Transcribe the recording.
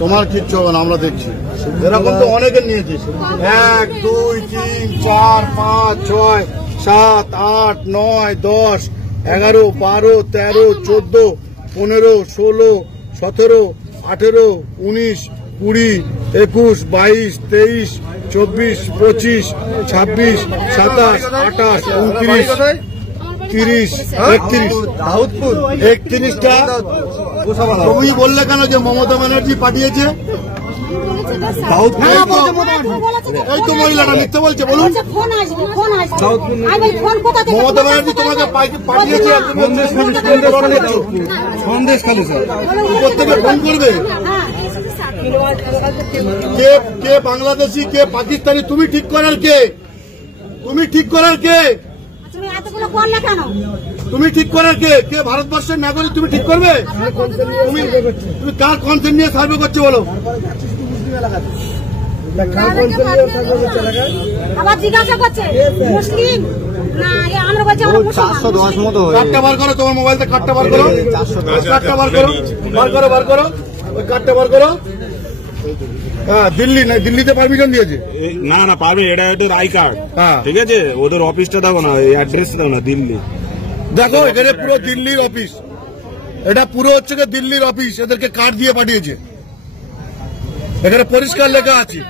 তোমার কিচ্ছু হবে না, আমরা দেখছি। এরকম তো অনেকে নিয়েছিস, 1 2 3 4 5 6 7 8 9 10 11 12 13 14 15 16 17 18 19 20 21 22 23 24 25 26 27 28 29 30 31টা। তুমি বললে কেন যে মমতা ব্যানার্জি পাঠিয়েছে? এই তো মহিলাটা মিথ্যে বলছে, বলুন। মমতা ব্যানার্জি তোমাকে পাঠিয়েছে সন্দেশ খালি, স্যার প্রত্যেকে ফোন করবে। কে বাংলাদেশি, কে পাকিস্তানি, তুমি ঠিক করার কে? তুমি ঠিক করার কে? তুমি ঠিক করার কে? কে ভারতবর্ষের নাগরিক, তুমি ঠিক করবে? তুমি কার কনসেন্ট নিয়ে সার্ভে করছো বলো? কার্ডটা বার করো, তোমার মোবাইলতে কার্ডটা বার করো, কার্ডটা বার করো, বার করো ওই কার্ডটা বার করো। হ্যাঁ, দিল্লি না, দিল্লিতে পারমিশন দিয়েছে? না না, পারবে, এটা ওদের আই কার্ড। ঠিক আছে, ওদের অফিসটা দেখো না, অ্যাড্রেস দাও না, দিল্লি। দেখো এখানে পুরো দিল্লির অফিস, এটা পুরো হচ্ছে দিল্লির অফিস, এদেরকে কার্ড দিয়ে পাঠিয়েছে, এখানে পরিষ্কার লেখা আছে।